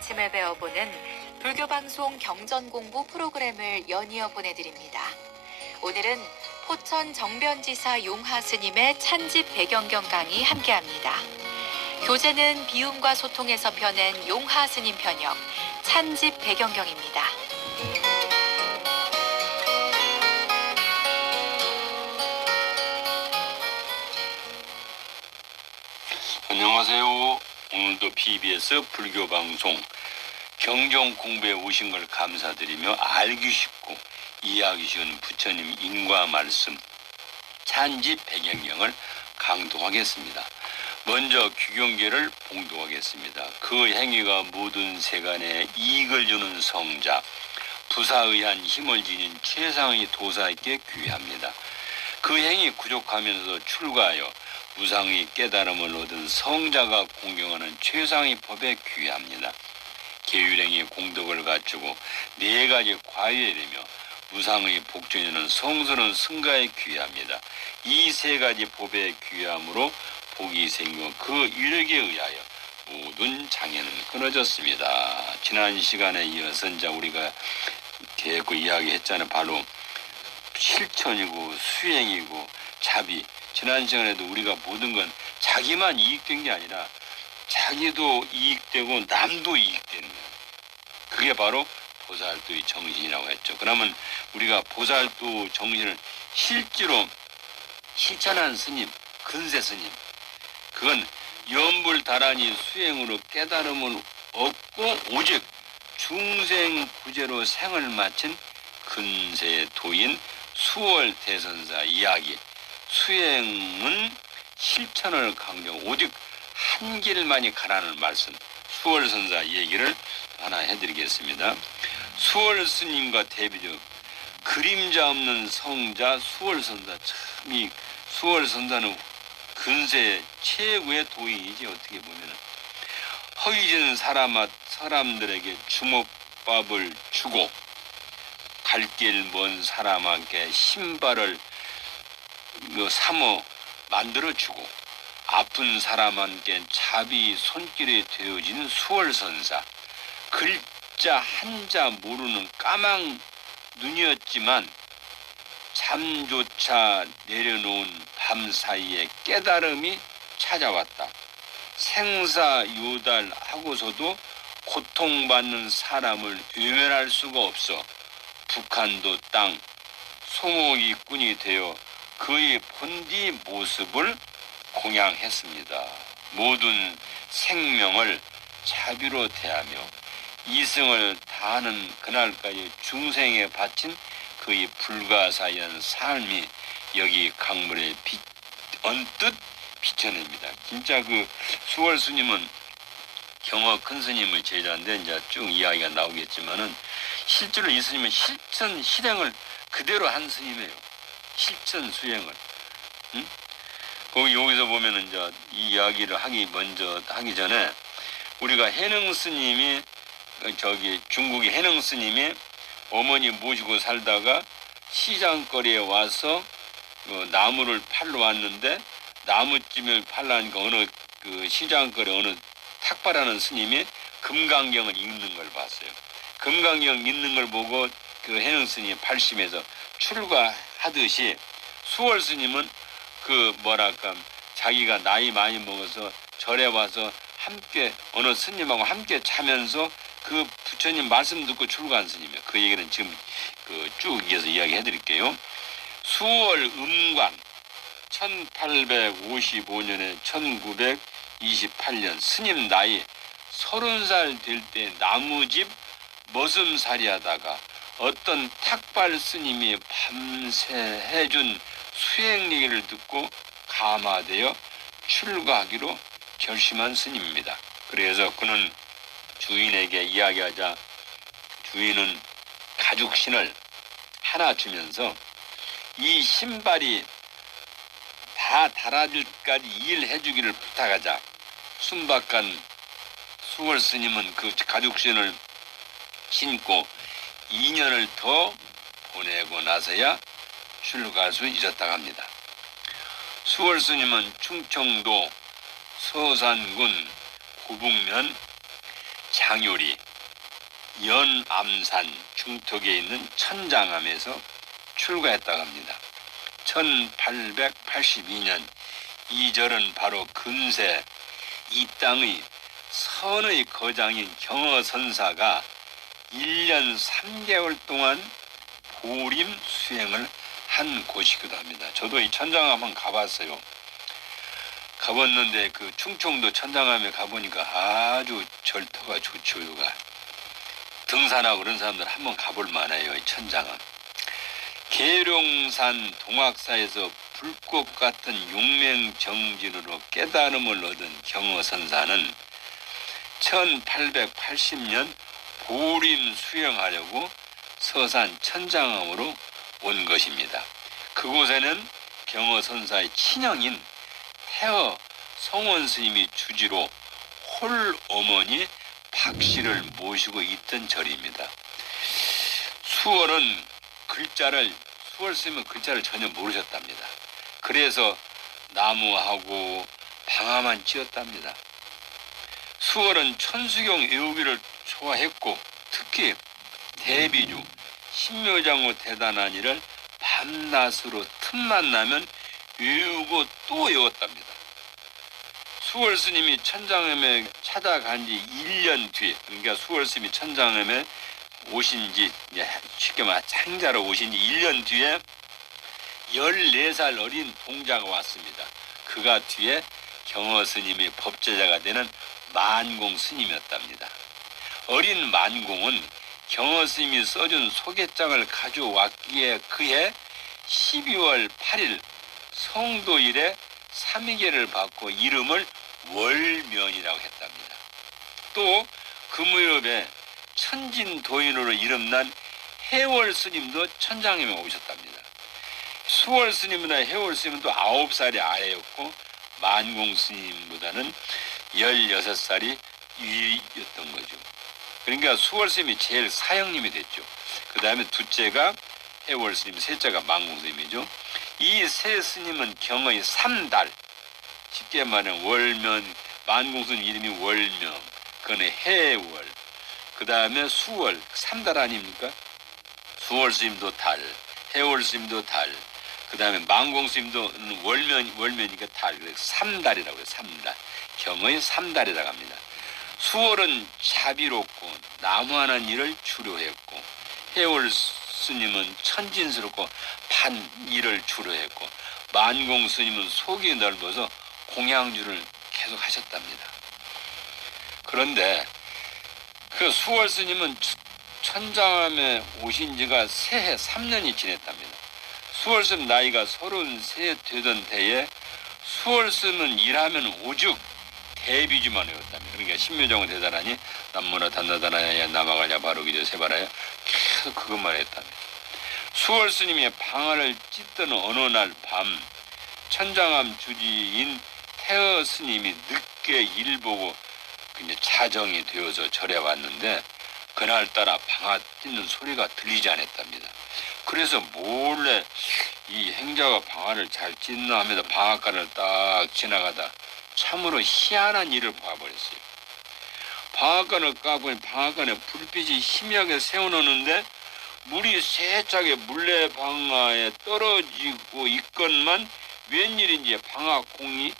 가르침을 배워보는 불교 방송 경전 공부 프로그램을 연이어 보내드립니다. 오늘은 포천 정변지사 용하 스님의 찬집 배경경 강의 함께합니다. 교재는 비움과 소통에서 펴낸 용하 스님 편역 찬집 배경경입니다. 안녕하세요. 오늘도 PBS 불교방송 경전 공부에 오신 걸 감사드리며 알기 쉽고 이해하기 쉬운 부처님 인과 말씀 찬집 배경경을 강독하겠습니다. 먼저 규경계를 봉독하겠습니다. 그 행위가 모든 세간에 이익을 주는 성자 부사의한 힘을 지닌 최상의 도사에게 귀합니다. 그 행위 부족하면서도 출가하여 무상의 깨달음을 얻은 성자가 공경하는 최상의 법에 귀합니다. 계율행위 공덕을 갖추고 네 가지 과유에 이르며 무상의 복전이는 성스러운 승가에 귀합니다. 이 세 가지 법에 귀함으로 복이 생겨 그 이력에 의하여 모든 장애는 끊어졌습니다. 지난 시간에 이어서 이제 우리가 계속 이야기했잖아요. 바로 실천이고 수행이고 자비. 지난 시간에도 우리가 모든 건 자기만 이익된 게 아니라 자기도 이익되고 남도 이익되는 거예요. 그게 바로 보살도의 정신이라고 했죠. 그러면 우리가 보살도 정신을 실제로 실천한 스님, 근세 스님, 그건 염불다란이 수행으로 깨달음을 얻고 오직 중생구제로 생을 마친 근세 도인 수월 대선사 이야기. 수행은 실천을 강조하고 오직 한 길만이 가라는 말씀 수월선사 얘기를 하나 해드리겠습니다. 수월 스님과 대비적 그림자 없는 성자 수월선사. 참 이 수월선사는 근세 최고의 도인이지. 어떻게 보면 허위진 사람들에게 주먹밥을 주고 갈 길 먼 사람에게 신발을 삼어 만들어주고 아픈 사람한테 자비 손길이 되어지는 수월선사. 글자 한자 모르는 까망 눈이었지만 잠조차 내려놓은 밤 사이에 깨달음이 찾아왔다. 생사요달하고서도 고통받는 사람을 외면할 수가 없어 북한도 땅 소목이꾼이 되어 그의 본디 모습을 공양했습니다. 모든 생명을 자비로 대하며 이승을 다하는 그날까지 중생에 바친 그의 불가사의한 삶이 여기 강물에 언뜻 비춰냅니다. 진짜 그 수월 스님은 경어 큰 스님의 제자인데 이제 쭉 이야기가 나오겠지만은 실제로 이 스님은 실천 실행을 그대로 한 스님이에요. 실천 수행을. 거기 여기서 보면은 이제 이 이야기를 먼저 하기 전에 우리가 해능 스님이 저기 중국의 해능 스님이 어머니 모시고 살다가 시장거리에 와서 나무를 팔러 왔는데 나무찜을 팔라니까 어느 그 시장거리 어느 탁발하는 스님이 금강경을 읽는 걸 봤어요. 금강경 읽는 걸 보고 그 해능 스님이 발심해서 출가하듯이 수월 스님은 그 뭐랄까 자기가 나이 많이 먹어서 절에 와서 함께 어느 스님하고 함께 자면서 그 부처님 말씀 듣고 출가한 스님이에요. 그 얘기는 지금 쭉 이어서 이야기해 드릴게요. 수월 음관 1855년에 1928년 스님 나이 30살 될 때 나무집 머슴살이 하다가 어떤 탁발 스님이 밤새 해준 수행 얘기를 듣고 감화되어 출가하기로 결심한 스님입니다. 그래서 그는 주인에게 이야기하자 주인은 가죽신을 하나 주면서 이 신발이 다 달아질 때까지 일해 주기를 부탁하자 순박한 수월 스님은 그 가죽신을 신고 2년을 더 보내고 나서야 출가할 수 있었다고 합니다. 수월 스님은 충청도 서산군 고북면 장요리 연암산 중턱에 있는 천장암에서 출가했다고 합니다. 1882년 이 절은 바로 금세 이 땅의 선의 거장인 경허선사가 1년 3개월 동안 보림 수행을 한 곳이기도 합니다. 저도 이 천장암 한번 가봤어요. 가봤는데 그 충청도 천장암에 가보니까 아주 절터가 좋죠. 여기가 등산하고 그런 사람들 한번 가볼 만해요. 이 천장암. 계룡산 동학사에서 불꽃 같은 용맹정진으로 깨달음을 얻은 경허선사는 1880년 보림 수행하려고 서산 천장암으로 온 것입니다. 그곳에는 경허선사의 친형인 태허 성원 스님이 주지로 홀 어머니 박씨를 모시고 있던 절입니다. 수월 스님은 글자를 전혀 모르셨답니다. 그래서 나무하고 방아만 찧었답니다. 수월은 천수경 외우기를 좋아했고 특히 대비주, 신묘장구 대단한 일을 밤낮으로 틈만 나면 외우고 또 외웠답니다. 수월 스님이 천장암에 찾아간 지 1년 뒤, 그러니까 수월 스님이 천장암에 오신 지, 쉽게 말해 창자로 오신 지 1년 뒤에 14살 어린 동자가 왔습니다. 그가 뒤에 경허 스님의 법제자가 되는 만공 스님이었답니다. 어린 만공은 경허 스님이 써준 소개장을 가져왔기에 그해 12월 8일 성도일에 삼위계를 받고 이름을 월면이라고 했답니다. 또 그 무렵에 천진도인으로 이름난 해월 스님도 천장암에 오셨답니다. 수월 스님이나 해월 스님은 또 9살이 아래였고 만공 스님보다는 16살이 위였던 거죠. 그러니까 수월 스님이 제일 사형님이 됐죠. 그 다음에 둘째가 해월 스님, 셋째가 만공 스님이죠. 이 세 스님은 경의 3달, 쉽게 말하면 월면, 만공 스님 이름이 월면, 그거는 해월, 그 다음에 수월, 3달 아닙니까? 수월 스님도 달, 해월 스님도 달, 그 다음에 만공 스님도 월면이니까 달, 3달이라고 해요. 3달. 경의 3달이라고 합니다. 수월은 자비롭고 나무하는 일을 주로 했고, 해월 스님은 천진스럽고 반 일을 주로 했고, 만공 스님은 속이 넓어서 공양주를 계속 하셨답니다. 그런데 그 수월 스님은 천장암에 오신 지가 새해 3년이 지냈답니다. 수월 스님 나이가 33 되던 때에 수월 스님은 일하면 오죽 대비주만 외웠답니다. 그러니까 신묘정은 대단하니 남모나 단나다나야 남아가냐 바로기저 세바라야 계속 그것만 했답니다. 수월 스님이 방아를 찢던 어느 날 밤 천장암 주지인 태허 스님이 늦게 일 보고 이제 자정이 되어서 절에 왔는데 그날따라 방아 찢는 소리가 들리지 않았답니다. 그래서 몰래 이 행자가 방아를 잘 찢나 하면서 방앗간을 딱 지나가다 참으로 희한한 일을 봐버렸어요. 방앗간을 까보니 방앗간에 불빛이 희미하게 새어놓는데 물이 세차게 물레방아에 떨어지고 있건만 웬일인지 방아콩이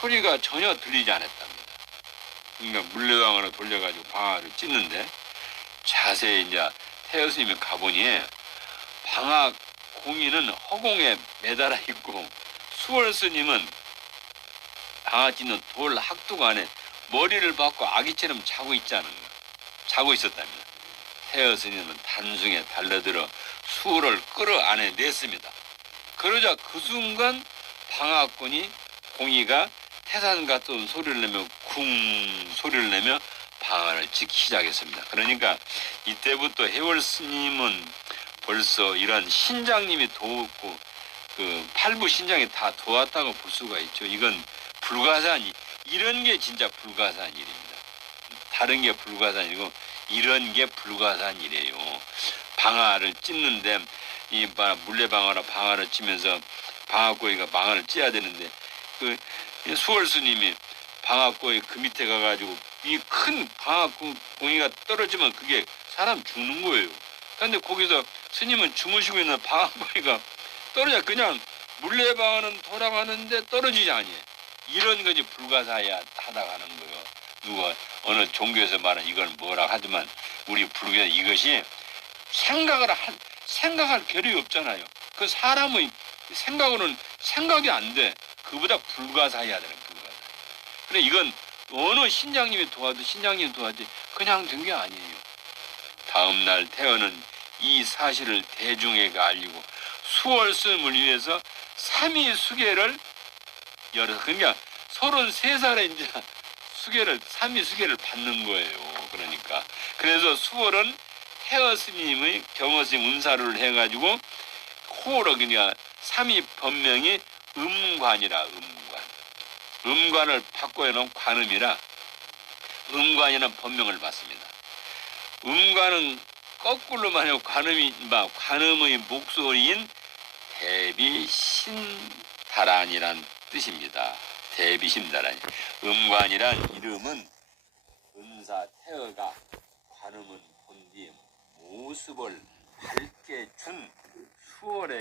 소리가 전혀 들리지 않았답니다. 그러니까 물레방아로 돌려가지고 방아를 찢는데 자세히 이제 태허 스님이 가보니 방아공이는 허공에 매달아 있고 수월 스님은 방아 찢는 돌 학둑 안에 머리를 박고 아기처럼 자고 있었답니다. 태허 스님은 단중에 달려들어 수월을 끌어안아냈습니다. 그러자 그 순간 방아꾼이 공이가 태산 같은 소리를 내며 쿵 소리를 내며 방아를 찢기 시작했습니다. 그러니까 이때부터 해월 스님은 벌써 이런 신장님이 도웠고 그 팔부 신장이 다 도왔다고 볼 수가 있죠. 이건 불가사한 이런 게 진짜 불가사한 일입니다. 다른 게 불가사한 일이고 이런 게 불가사한 일이에요. 방아를 찢는데 이 물레방아로 방아를 찌면서 방아꼬이가 방아를 찌어야 되는데 그 수월 스님이 방아꼬이 그 밑에 가가지고 이 큰 방앗공이가 떨어지면 그게 사람 죽는 거예요. 그런데 거기서 스님은 주무시고 있는 방앗공이가 떨어져 그냥 물레방아는 돌아가는데 떨어지지 아니. 이런 것이 불가사의하다고 하는 거예요. 누가 어느 종교에서 말하는 이걸 뭐라 하지만 우리 불교에 이것이 생각할 겨를이 없잖아요. 그 사람의 생각으로는 생각이 안 돼. 그보다 불가사의하다는 불가사의. 그래 이건 어느 신장님이 도와도 신장님이 도와지 그냥 된 게 아니에요. 다음 날 태어는 이 사실을 대중에게 알리고 수월스님을 위해서 삼위수계를 열어서 그러니까 33살에 이제 삼위수계를 받는 거예요. 그러니까 그래서 수월은 태어스님의 경어스님 운사를 해가지고 호로 그냥 삼위 법명이 음관이라 음관을 바꿔 놓은 관음이라 음관이라는 법명을 받습니다. 음관은 거꾸로 말하면 관음의 목소리인 대비신다란이란 뜻입니다. 대비신다란. 음관이란 이름은 은사 태어가 관음은 본디 모습을 밝게 준 수월의